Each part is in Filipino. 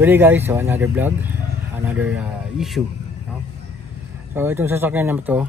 Good day guys, so another vlog, another issue, no? So itong sasakyan na to,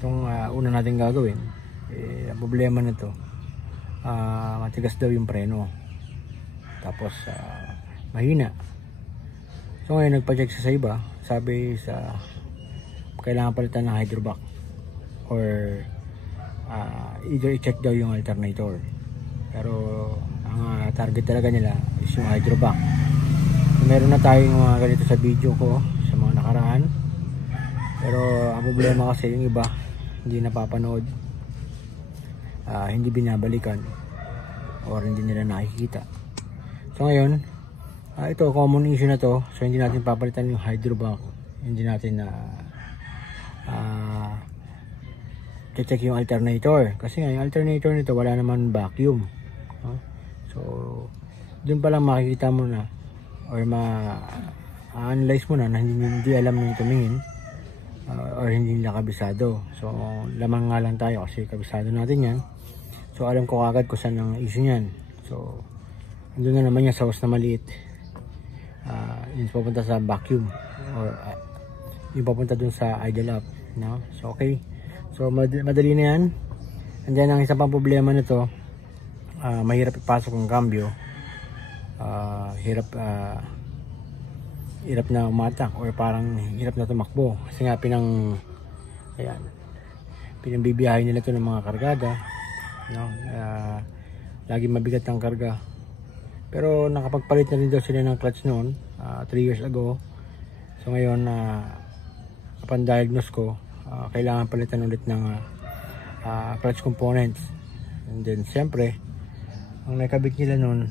itong una natin gagawin, ang problema na to, matigas daw yung preno, tapos mahina. So ngayon nagpa-check sa iba, sabi sa kailangan palitan ng hydrovac or either i-check daw yung alternator, pero ang target talaga nila is yung hydrovac. Meron na tayong mga ganito sa video ko sa mga nakaraan, pero ang problema kasi yung iba hindi napapanood, hindi binabalikan or hindi nila nakikita. So ngayon ito common issue na to, so hindi natin papalitan yung hydrovac, hindi natin check yung alternator, kasi nga yung alternator nito wala naman vacuum, no? So dun pa lang makikita mo na or ma-analyze mo na hindi alam nang tumingin, or hindi nila kabisado. So lamang nga lang tayo kasi kabisado natin yan, so alam ko agad kung saan ang issue nyan. So andun na naman yan sa hose na maliit, yung papunta sa vacuum or yung papunta dun sa idle up, no? So okay, so madali na yan. And then ang isa pang problema nito, mahirap ipasok ang cambio, hirap na umatak or parang hirap na tumakbo kasi nga pinambibiyahe nila to ng mga kargada, no? Lagi mabigat ang karga, pero nakapagpalit na rin daw sila ng clutch noon 3 years ago. So ngayon upon diagnose ko, kailangan palitan ulit ng clutch components. And then siyempre ang nakabit nila noon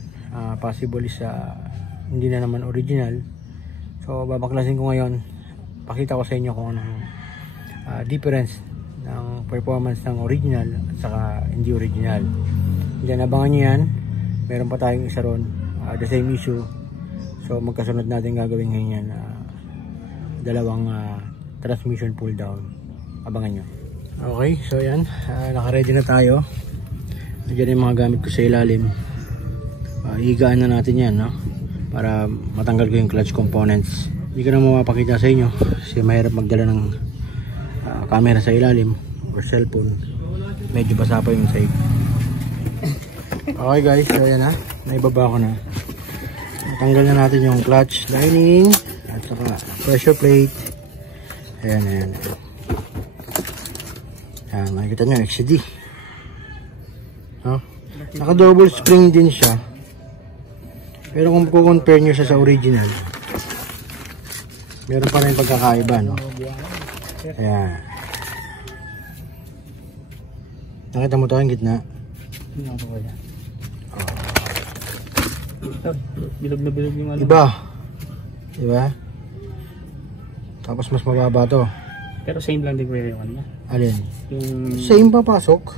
possible is hindi na naman original. So babaklasin ko ngayon, pakita ko sa inyo kung anong difference ng performance ng original at saka hindi original. Then abangan nyo yan, meron pa tayong isa ron, the same issue. So magkasunod natin gagawin ngayon yan, dalawang transmission pull down. Abangan nyo. Okay, so yan, naka-ready na tayo. Nandiyan yung mga gamit ko sa ilalim. Higaan na natin yan, no? Para matanggal ko yung clutch components. Hindi ko na mapapakita sa inyo kasi mahirap magdala ng camera sa ilalim or cellphone, medyo basa pa yung side. Okay guys, so yan na, naibaba ko na. Matanggal na natin yung clutch lining at saka pressure plate. Ayan, ayan. Ayan, makikita nyo XCD, no? Naka double spring din siya, pero kung compare nyo siya sa original, meron pa rin pagkakaiba, no? Ayan. Nakita mo ito ang gitna? Bilog na bilog yung ano. Iba. Diba? Tapos mas mababa to. Pero same lang din ko yung ano. Alin? Yung same papasok.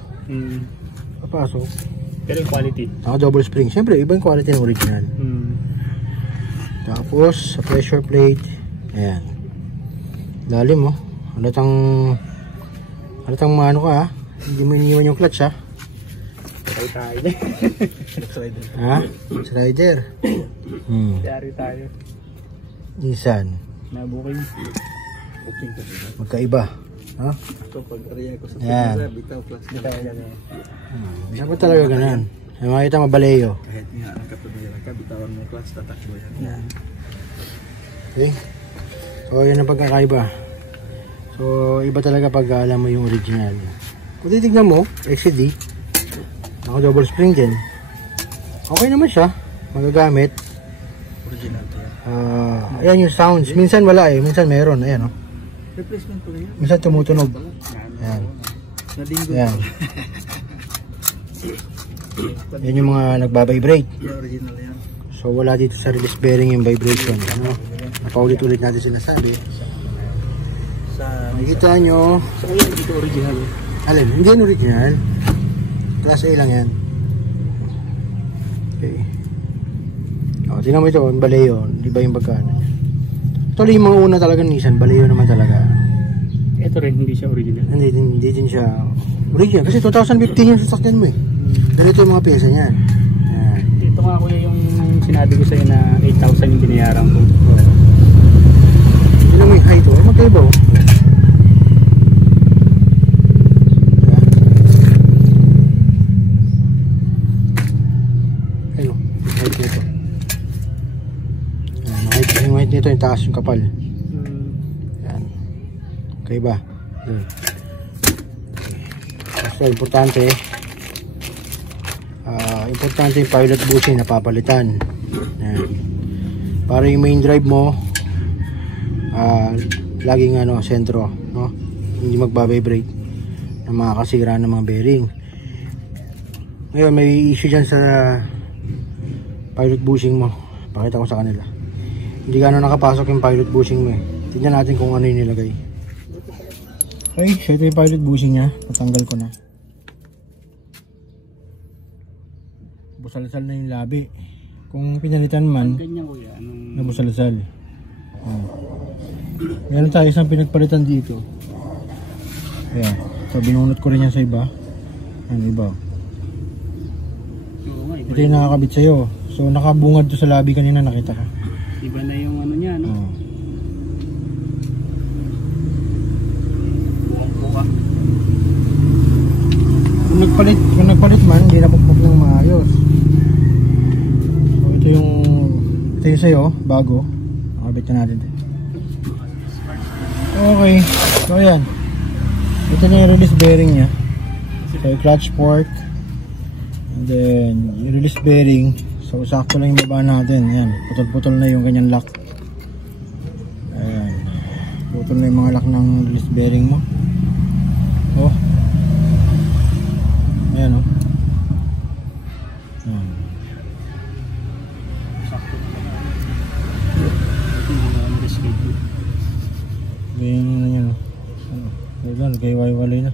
Papasok. Pero yung quality. Naka double spring. Siyempre, iba yung quality ng original. Tapos, sa pressure plate. Ayan. Lalim, oh. Halatang maano ka, ha? Hindi mo iniwan yung clutch, ha? Tayo. Ha? Slider. Yari tayo. Nissan. Nabuking. Magkaiba. Ha? Ito pag area ko sa pagkira, bitaw clutch. Dapat talaga ganun. Ay makita mabaleyo. Kahit nga nakapabira ka, bitawan mo clutch, tatakbo yan. Okay. So yun ang pagkakaiba. So iba talaga pag alam mo yung original. Kung titignan mo, XCD, naka double spring din. Okay naman siya, magagamit. Original to yan. Ayan yung sounds. Minsan wala eh, minsan meron. Ayan, oh. Replacement ko na yan. Minsan tumutunog. Ayan. Ayan. Yan yung mga nagbabibrate. Original yan. So wala dito sa release bearing yung vibration, ano? Napaulit-ulit natin sinasabi. Nakikita nyo. So yan, dito original. Alin? Hindi yan original. Class A lang yan. Okay. O, tingnan mo ito, yung baleyo. Di ba yung pagkano? Actually, yung mga una talaga Nissan, baleyo naman talaga. Ito rin, hindi siya original. Hindi din siya original. Kasi 2015 yung sasakyan mo eh. Ganito yung mga pyesa niyan. Ito nga kuya yung sinabi ko sa'yo na 8,000 yung binayaran ko. Yun ang may height oh. Magkaiba oh. Ayun, yung height nito. Yung height nito, yung taas yung kapal. Yan. Magkaiba. Yan. So, importante yung pilot bushing na papalitan. Yan. Para yung main drive mo laging sentro, no? Hindi magbabibrate na makakasira ng mga bearing. Ngayon may issue dyan sa pilot bushing mo. Pakita ko sa kanila. Hindi gano'n nakapasok yung pilot bushing mo eh. Tignan natin kung ano yung nilagay. Okay, so ito yung pilot bushing nya. Patanggal ko na. Busalsal na yung labi. Kung pinalitan man, nabusalsal. Meron tayo isang pinagpalitan dito. Ayan. So binunot ko rin yan sa iba. Ano iba? Ito yung nakakabit sa'yo. So nakabungad to sa labi kanina, nakita ka. Iba na yung ano niya, no? Buwang-buwa. Kung nagpalit man, hindi napupok ng maayos. So ito yung sa'yo, bago. Nakabit na natin ito. Okay. So ayan. Ito na yung release bearing nya. So yung clutch fork. And then yung release bearing. So sakto lang yung baba natin. Ayan. Putol-putol na yung kanyang lock. Ayan. Putol na yung mga lock ng release bearing mo. Oh. Ayan oh. Ayan. Sakto na. Ganyan na yan oh. Ayan. Kaya walay na.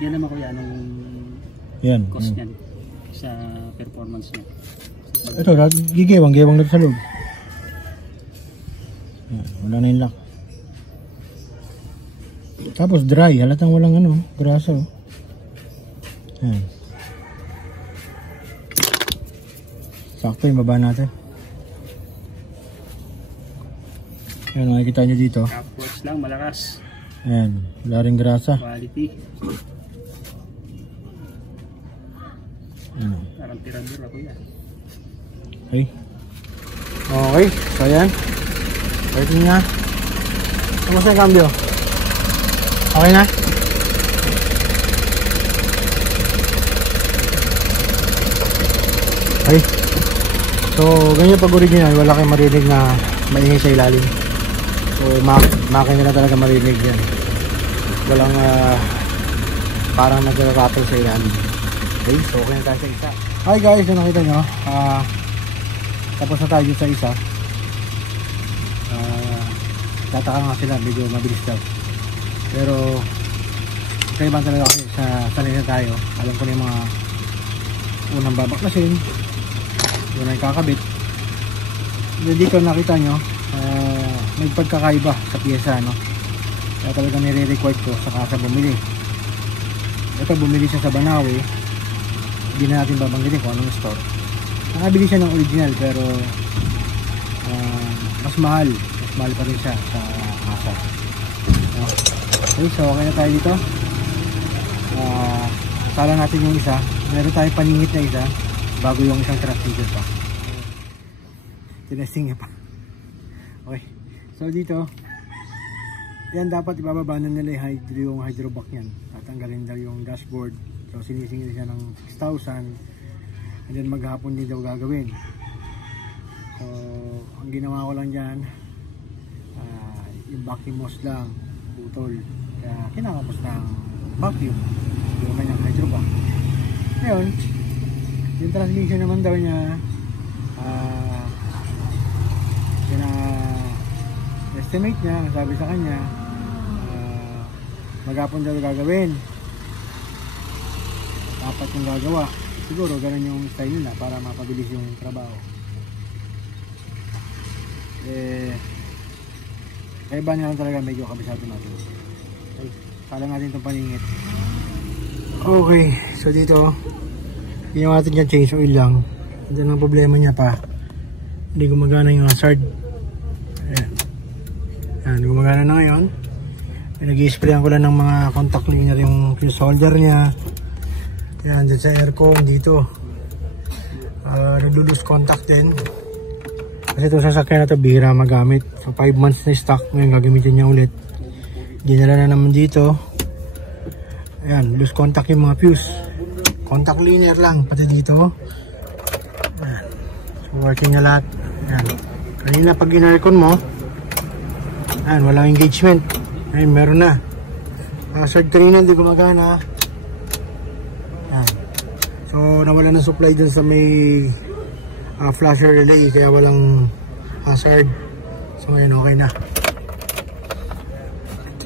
Yan naman kuya, anong cost niyan sa performance niya? Ito, gigewang-gewang na sa loob. Wala na yung lock. Tapos dry, halatang walang grasa oh. Ayan. Sakto yung baba natin. Ayan, makikita nyo dito. Tapos lang, malakas. Ayan, wala rin grasa. Quality. Ayan. Parang tirador ako yan. Okay. Okay, so ayan. Pwede nga. Kamusta yung cambio? Okay na? Okay. So, ganyan pag original, wala kayong marinig na maingay sa ilalim. So, makina na talaga marinig yan. Walang parang nag-rattle sa ilalim. Okay, so okay na tayo sa isa. Hi guys, so nakita nyo. Tapos na tayo sa isa. Tataka nga sila, medyo mabilis daw. Pero kaiban talaga kasi sa sanay na tayo. Alam ko na yung mga unang babaklasin, yun ay kakabit. Dito nakita nyo, may pagkakaiba sa pyesa, no? Kaya talaga nire-record ko sa kasa bumili. Ito bumili siya sa Banawi. Hindi na natin babanggitin kung anong store. Nakabili siya ng original pero mas mahal pa rin siya sa kasa. Okay, so okay na tayo dito. Sala natin yung isa. Meron tayong paningit na isa bago yung isang transmitter pa. Tinesting niya pa. Okay, so dito yan dapat ibababa na nila yung hydrovac yan. Tatanggalin daw yung dashboard. So sinisingil siya ng 6,000 and then maghapon din daw gagawin. So ang ginawa ko lang dyan, yung vacuum hose lang putol, kaya kinakapos ng vacuum yung kanyang hydrovac. Ngayon yung transmission naman daw niya estimate niya, sabi sa kanya maghapon daw gagawin, dapat yung gagawa. Siguro ganun yung style nila para mapabilis yung trabaho. Kaya ba niya lang talaga medyo kabisado natin. Okay, kala natin itong paningit. Okay, so dito ginawa natin yung change oil lang. Ito ang problema niya pa, hindi gumagana yung hazard. Ayan. Ayan, gumagana na ngayon. Nag-i-sprayan ko lang ng mga contact cleaner yung solder niya. Ayan, dyan sa aircon dito. Nag-lose contact din. Kasi itong sasakyan na ito bihira magamit. So 5 months na stock. Ngayon gagamitin niya ulit. Dinala na naman dito. Ayan, lose contact yung mga fuse. Contact cleaner lang pati dito. Ayan. So working na lahat. Ayan. Kanina pag in-aircon mo, ayan, walang engagement. Ayan, meron na. Hazard kanina hindi gumagana. Ayan. So nawala ng supply dun sa may flasher relay, kaya walang hazard. So ngayon okay na.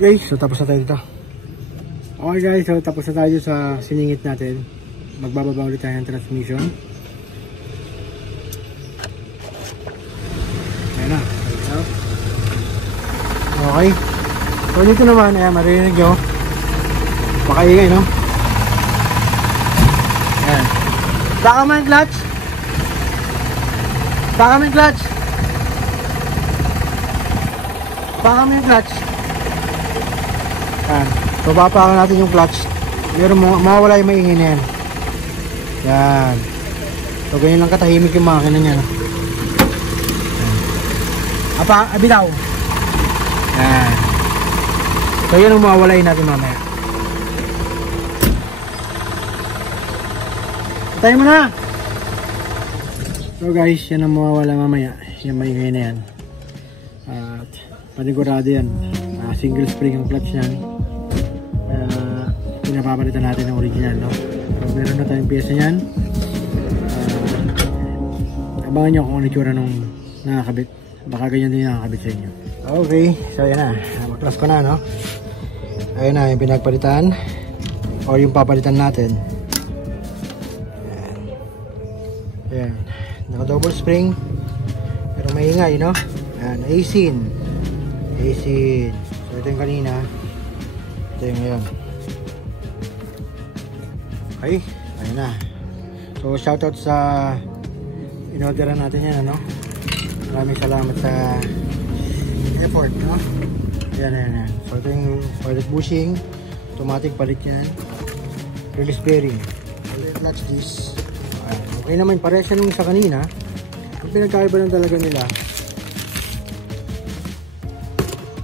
Okay, so tapos na tayo dito. Okay guys, so tapos na tayo sa siningit natin. Magbababa ulit tayo ng transmission. Ayan na. Okay. So dito naman, ayan, maririnig nyo. Makaingay, no? Ayan. Baka man clutch. Baka may clutch. Baka may clutch. Ayan. So papakan natin yung clutch. Pero mawawala yung maingay na yan. Yan. So ganyan lang katahimik yung makina niya, no? Bitaw. Yan. So yan ang mawawalain natin mamaya. Tayo mo na. So guys, yan ang mawawala mamaya. Yan maingay na yan. At panigurado yan. Single spring ang clutch yan. Pinapapalitan natin ng original, no? So meron na tayong pyesa yan. Abangan nyo kung ano itsura nung nakakabit. Baka ganyan din nakakabit sa inyo. Okay, so yan na. Maklas ko na, no? Ayun na yung pinagpalitan. O yung papalitan natin. Ayan. Naka double spring. Pero maingay, no? Ayan, A-sin. A-sin. So ito yung kanina. Ito yung ngayon. Okay, ayun na. So shoutout sa in-orderan natin yan, ano? Maraming salamat sa effort, no? Ayan, ayan, ayan. So ito yung pilot bushing. Automatic palit yan. Release bearing. Clutch disc. Okay naman, pares siya nung sa kanina. Ang pinagkaiba lang talaga nila,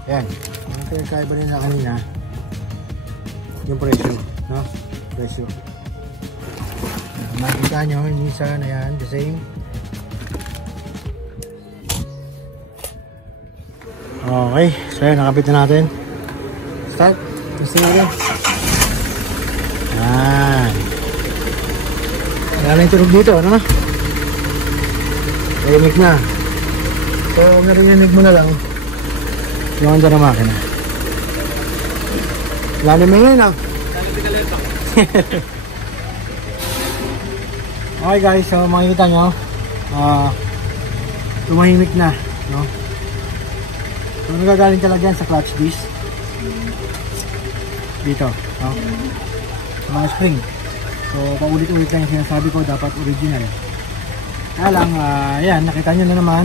ayan, ang pinagkaiba nila kanina yung presyo, no? Presyo. Makikita nyo, yung Nissan, ayan, the same. Okay, so ayan, nakapit na natin. Start, gusto natin. Ayan. Wala na yung tunog dito, ano na? Tahimik na. So, narinig mo na lang yung onda na makina. Lalim mo yun, ah. Okay guys, so makikita nyo, tumahimik na, no? So, nagagaling talaga yan sa clutch disc. Dito, no? Sa mga spring. So paulit-ulit lang yung sinasabi ko, dapat original. Kaya lang, yan, nakita nyo na naman.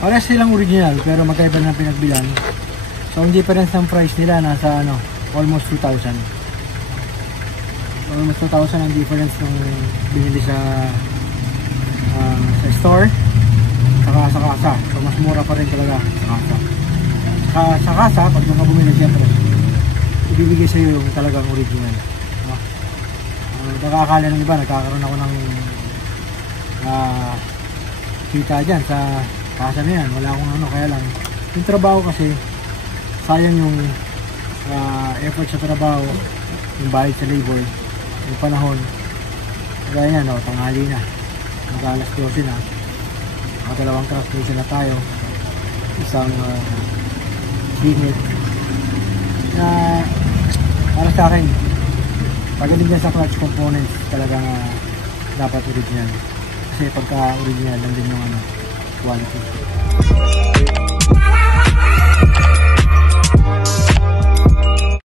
Parehas silang original pero magkaiba na pinagbilan. So ang difference ng price nila nasa ano, almost 2,000. Almost 2,000 ang difference nung binili sa store saka sa kasa. So mas mura pa rin talaga sa kasa. Sa kasa, pag doon ka bumili siyempre, ibibigay sa iyo yung talagang original. Nakakala ng iba, nagkakaroon ako ng kita dyan sa kasa na yan. Wala akong ano, kaya lang yung trabaho kasi sayang yung effort sa trabaho, yung bayad sa labor, yung panahon. Kaya yan, no, tanghali na, mag-alas 12 na, dalawang transmission na tayo, isang unit na para sa akin pagaling dyan sa clutch components talagang dapat original kasi pagka original lang din yung ano, quality.